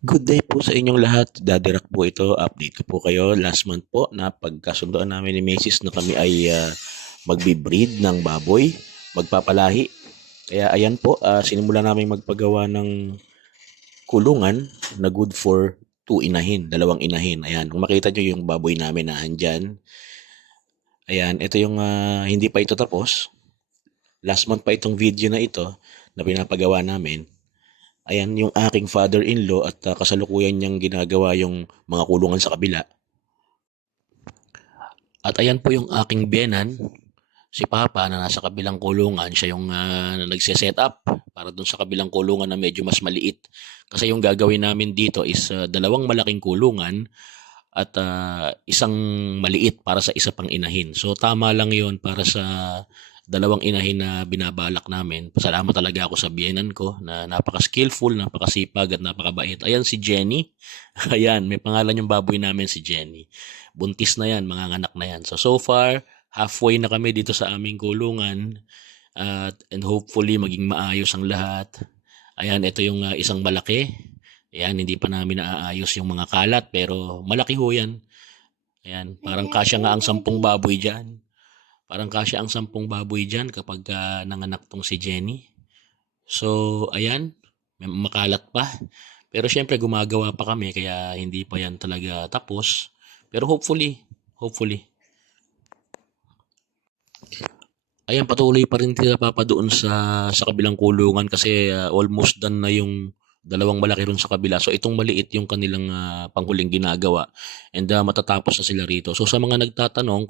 Good day po sa inyong lahat. Dadirak po ito. Update ko po kayo. Last month po na pagkasundoan namin ni Macy's na kami ay magbi-breed ng baboy, magpapalahi. Kaya ayan po, sinimula namin magpagawa ng kulungan na good for two inahin, dalawang inahin. Ayan, kung makita nyo yung baboy namin na andyan. Ayan, ito yung hindi pa ito tapos. Last month pa itong video na ito na pinapagawa namin. Ayan yung aking father-in-law at kasalukuyan niyang ginagawa yung mga kulungan sa kabila. At ayan po yung aking biyenan, si Papa na nasa kabilang kulungan. Siya yung nagse-set up para dun sa kabilang kulungan na medyo mas maliit. Kasi yung gagawin namin dito is dalawang malaking kulungan at isang maliit para sa isa pang inahin. So tama lang yon para sa dalawang inahin na binabalak namin. Pasalamat talaga ako sa biyenan ko na napaka-skillful, napakasipag at napakabait. Ayan si Jenny. Ayan, may pangalan yung baboy namin si Jenny. Buntis na yan, mga anak na yan. So far, halfway na kami dito sa aming kulungan and hopefully maging maayos ang lahat. Ayan, ito yung isang malaki. Ayan, hindi pa namin naaayos yung mga kalat pero malaki ho yan. Ayan, parang kasya nga ang 10 baboy dyan. Parang kasya ang 10 baboy dyan kapag nanganak tong si Jenny. So, ayan, may makalat pa. Pero syempre gumagawa pa kami kaya hindi pa yan talaga tapos. Pero hopefully. Ayan, patuloy pa rin sila Papa doon sa kabilang kulungan kasi almost done na yung dalawang malaki ron sa kabila. So itong maliit yung kanilang panghuling ginagawa and matatapos na sila rito. So sa mga magtatanong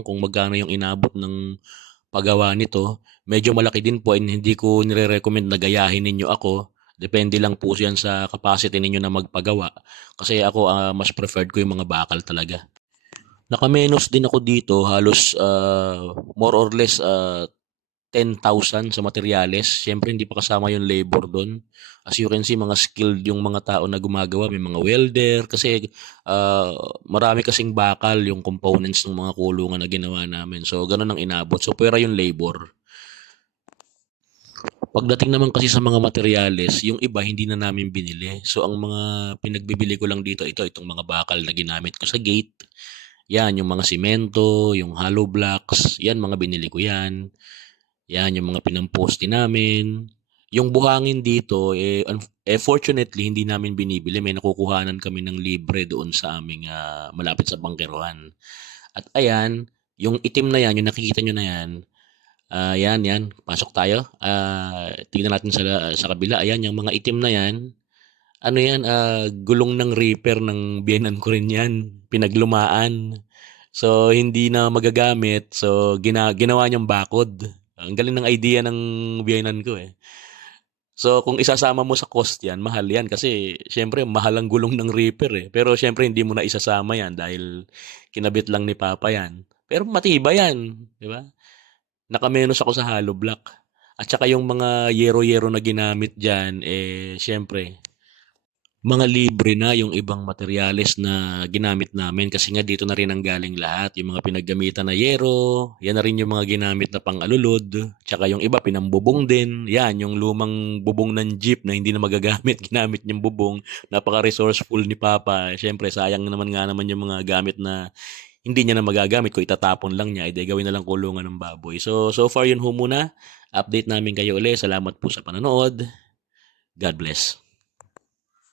kung magkano yung inabot ng paggawa nito, medyo malaki din po and hindi ko nire-recommend na gayahin ninyo ako. Depende lang po yan sa capacity ninyo na magpagawa. Kasi ako mas preferred ko yung mga bakal talaga. Nakamenos din ako dito halos more or less 10,000 sa materyales. Siyempre hindi pa kasama yung labor doon. As you can see, mga skilled yung mga tao na gumagawa. May mga welder kasi marami kasing bakal yung components ng mga kulungan na ginawa namin. So ganun ang inabot. So pwera yung labor. Pagdating naman kasi sa mga materyales, yung iba hindi na namin binili. So ang mga pinagbibili ko lang dito, itong mga bakal na ginamit ko sa gate. Yan, yung mga simento, yung hollow blocks, yan mga binili ko yan. Yan, yung mga pinamposte namin. Yung buhangin dito, fortunately, hindi namin binibili. May nakukuhanan kami ng libre doon sa aming malapit sa bangkerohan. At ayan, yung itim na yan, yung nakikita nyo na yan, yan, pasok tayo. Tingnan natin sa kabila. Ayan, yung mga itim na yan, ano yan, gulong ng reaper ng biyenan ko rin yan. Pinaglumaan. So, hindi na magagamit. So, ginawa niyang bakod. Ang galing ng idea ng biyenan ko eh. So, kung isasama mo sa cost yan, mahal yan. Kasi, syempre, mahal ang gulong ng reaper eh. Pero, syempre, hindi mo na isasama yan dahil kinabit lang ni Papa yan. Pero, matibay yan. Di ba? Nakamenos ako sa hollow block. At saka yung mga yero-yero na ginamit dyan, syempre, mga libre na yung ibang materyales na ginamit namin kasi nga dito na rin ang galing lahat. Yung mga pinaggamitan na yero, yan na rin yung mga ginamit na pang-alulod. Tsaka yung iba pinambubong din. Yan, yung lumang bubong ng jeep na hindi na magagamit, ginamit yung bubong. Napaka-resourceful ni Papa. Siyempre, sayang nga naman yung mga gamit na hindi niya na magagamit kung itatapon lang niya, edi gawin na lang kulungan ng baboy. So far yun ho muna. Update namin kayo ulit. Salamat po sa panonood. God bless.